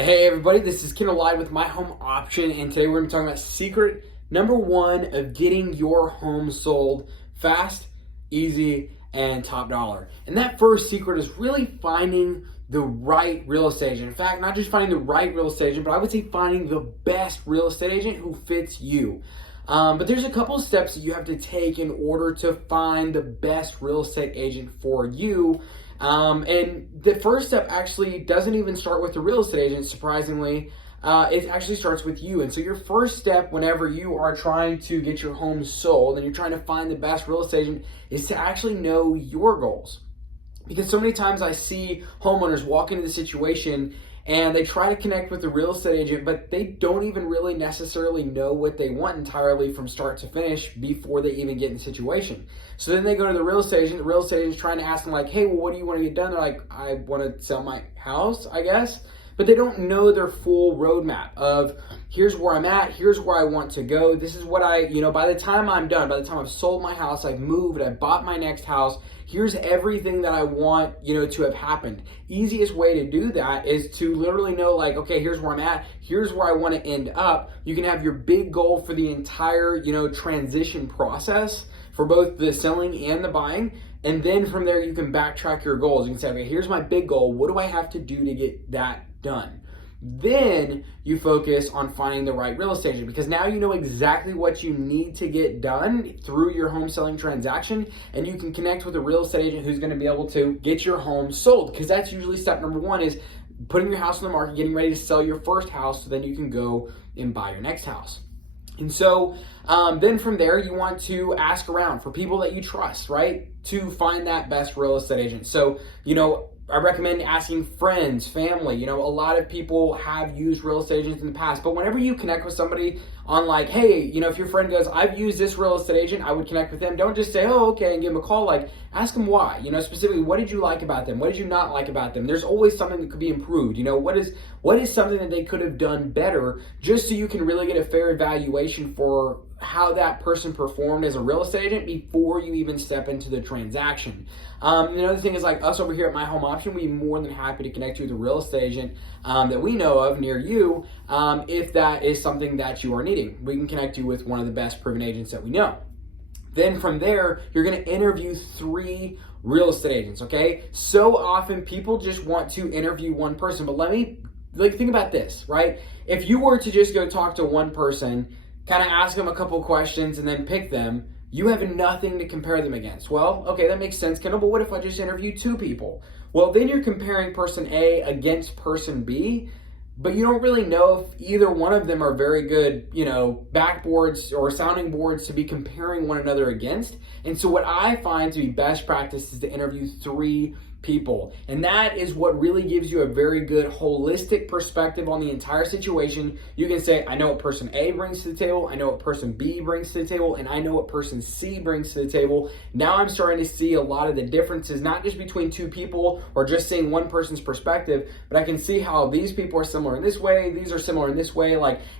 Hey everybody, this is Ken Live with My Home Option, and today we're going to be talking about secret number one of getting your home sold fast, easy, and top dollar. And that first secret is really finding the right real estate agent. In fact, not just finding the right real estate agent, but I would say finding the best real estate agent who fits you. But there's a couple of steps that you have to take in order to find the best real estate agent for you. And the first step actually doesn't even start with the real estate agent, surprisingly. It actually starts with you. And so your first step whenever you are trying to get your home sold and you're trying to find the best real estate agent is to actually know your goals. Because so many times I see homeowners walk into the situation and they try to connect with the real estate agent, but they don't even really necessarily know what they want entirely from start to finish before they even get in the situation. So then they go to the real estate agent. The real estate agent is trying to ask them like, hey, well, what do you want to get done? They're like, I want to sell my house, I guess. But they don't know their full roadmap of here's where I'm at, here's where I want to go. This is what by the time I'm done, by the time I've sold my house, I've moved, I've bought my next house, here's everything that I want, to have happened. Easiest way to do that is to literally know like, okay, here's where I'm at, here's where I want to end up. You can have your big goal for the entire, transition process for both the selling and the buying. And then from there, you can backtrack your goals. You can say, okay, here's my big goal. What do I have to do to get that done? Then you focus on finding the right real estate agent, because now you know exactly what you need to get done through your home selling transaction, and you can connect with a real estate agent who's going to be able to get your home sold, because that's usually step number one, is putting your house on the market, getting ready to sell your first house so then you can go and buy your next house. And so then from there, you want to ask around for people that you trust, right? To find that best real estate agent. So, I recommend asking friends, family. A lot of people have used real estate agents in the past, but whenever you connect with somebody on like, hey, if your friend goes, I've used this real estate agent, I would connect with them. Don't just say, oh, okay, and give them a call. Like, ask them why, specifically, what did you like about them? What did you not like about them? There's always something that could be improved. What is something that they could have done better, just so you can really get a fair evaluation for how that person performed as a real estate agent before you even step into the transaction. Another thing is like us over here at My Home Option, we're more than happy to connect you with a real estate agent that we know of near you if that is something that you are needing. We can connect you with one of the best proven agents that we know. Then from there, you're going to interview 3 real estate agents, okay? So often people just want to interview one person, but think about this, right? If you were to just go talk to one person, kind of ask them a couple questions and then pick them, you have nothing to compare them against. Well, okay, that makes sense, Kendall, but what if I just interview 2 people? Well, then you're comparing person A against person B, but you don't really know if either one of them are very good, backboards or sounding boards to be comparing one another against. And so what I find to be best practice is to interview 3 people. And that is what really gives you a very good holistic perspective on the entire situation. You can say, I know what person A brings to the table, I know what person B brings to the table, and I know what person C brings to the table. Now I'm starting to see a lot of the differences, not just between 2 people or just seeing one person's perspective, but I can see how these people are similar in this way, these are similar in this way,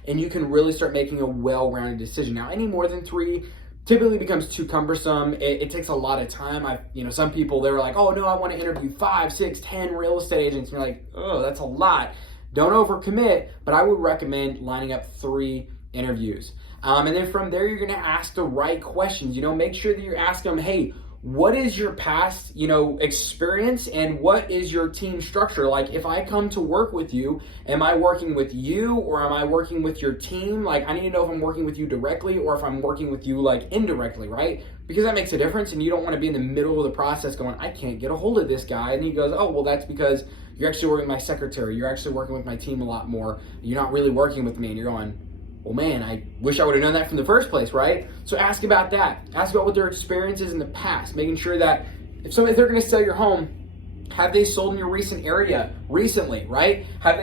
and you can really start making a well-rounded decision. Now, any more than 3 typically becomes too cumbersome. It takes a lot of time. Some people, they're like, oh no, I want to interview 5, 6, 10 real estate agents. And you're like, oh, that's a lot. Don't overcommit, but I would recommend lining up 3 interviews. And then from there, you're going to ask the right questions. Make sure that you're asking them, hey, what is your past, experience, and what is your team structure? Like, if I come to work with you, am I working with you or am I working with your team? Like, I need to know if I'm working with you directly or if I'm working with you indirectly, right? Because that makes a difference, and you don't want to be in the middle of the process going, I can't get a hold of this guy. And he goes, oh, well, that's because you're actually working with my secretary. You're actually working with my team a lot more. You're not really working with me. And you're going, well, man, I wish I would have known that from the first place, right? So ask about that. Ask about what their experience is in the past, making sure that if they're going to sell your home, have they sold in your recent area recently, right? Are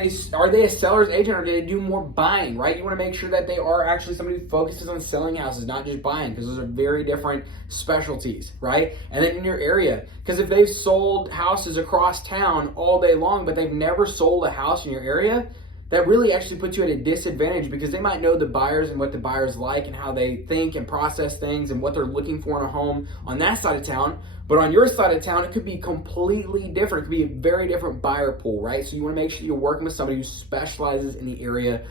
they a seller's agent, or do they do more buying, right? You want to make sure that they are actually somebody who focuses on selling houses, not just buying, because those are very different specialties, right? And then in your area, because if they've sold houses across town all day long, but they've never sold a house in your area, that really actually puts you at a disadvantage because they might know the buyers and what the buyers like and how they think and process things and what they're looking for in a home on that side of town. But on your side of town, it could be completely different. It could be a very different buyer pool, right? So you want to make sure you're working with somebody who specializes in the area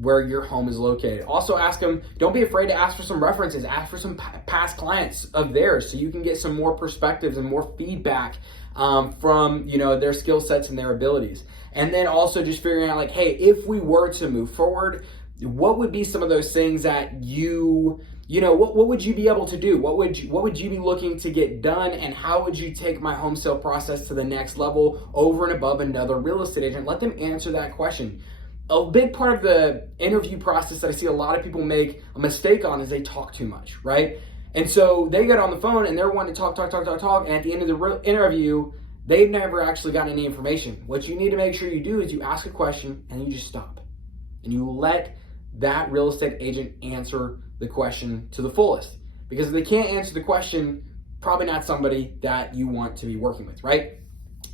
where your home is located. Also ask them, don't be afraid to ask for some references, ask for some past clients of theirs so you can get some more perspectives and more feedback from their skill sets and their abilities. And then also just figuring out like, hey, if we were to move forward, what would be some of those things that what would you be able to do? What would you be looking to get done? And how would you take my home sale process to the next level over and above another real estate agent? Let them answer that question. A big part of the interview process that I see a lot of people make a mistake on is they talk too much, right? And so they get on the phone and they're wanting to talk. And at the end of the interview, they've never actually gotten any information. What you need to make sure you do is you ask a question and you just stop. And you let that real estate agent answer the question to the fullest. Because if they can't answer the question, probably not somebody that you want to be working with, right?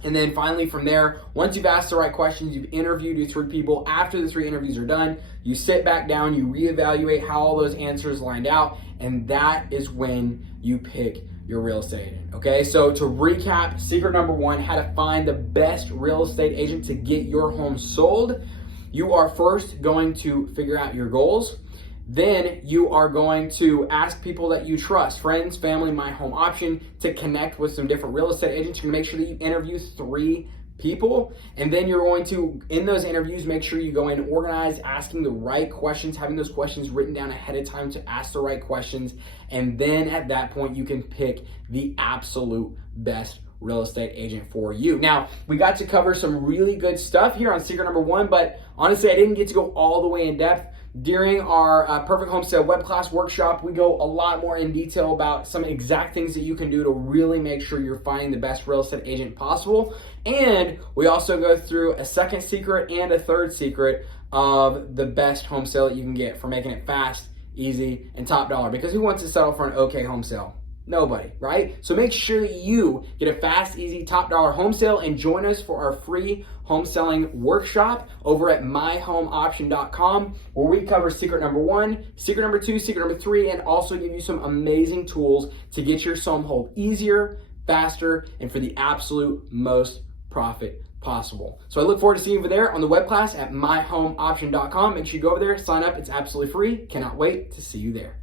And then finally from there, once you've asked the right questions, you've interviewed your 3 people, after the 3 interviews are done, you sit back down, you reevaluate how all those answers lined out, and that is when you pick your real estate agent, okay? So to recap, secret number 1, how to find the best real estate agent to get your home sold. You are first going to figure out your goals. Then you are going to ask people that you trust, friends, family, My Home Option, to connect with some different real estate agents. You're gonna make sure that you interview 3 people. And then you're going to, in those interviews, make sure you go in organized, asking the right questions, having those questions written down ahead of time to ask the right questions. And then at that point, you can pick the absolute best real estate agent for you. Now, we got to cover some really good stuff here on secret number 1, but honestly, I didn't get to go all the way in depth. During our Perfect Home Sale web class workshop, we go a lot more in detail about some exact things that you can do to really make sure you're finding the best real estate agent possible. And we also go through a second secret and a third secret of the best home sale that you can get for making it fast, easy, and top dollar. Because who wants to settle for an okay home sale? Nobody, right? So make sure that you get a fast, easy, top dollar home sale and join us for our free home selling workshop over at myhomeoption.com, where we cover secret number 1, secret number 2, secret number 3, and also give you some amazing tools to get your home sold easier, faster, and for the absolute most profit possible. So I look forward to seeing you over there on the web class at myhomeoption.com. Make sure you go over there, sign up. It's absolutely free. Cannot wait to see you there.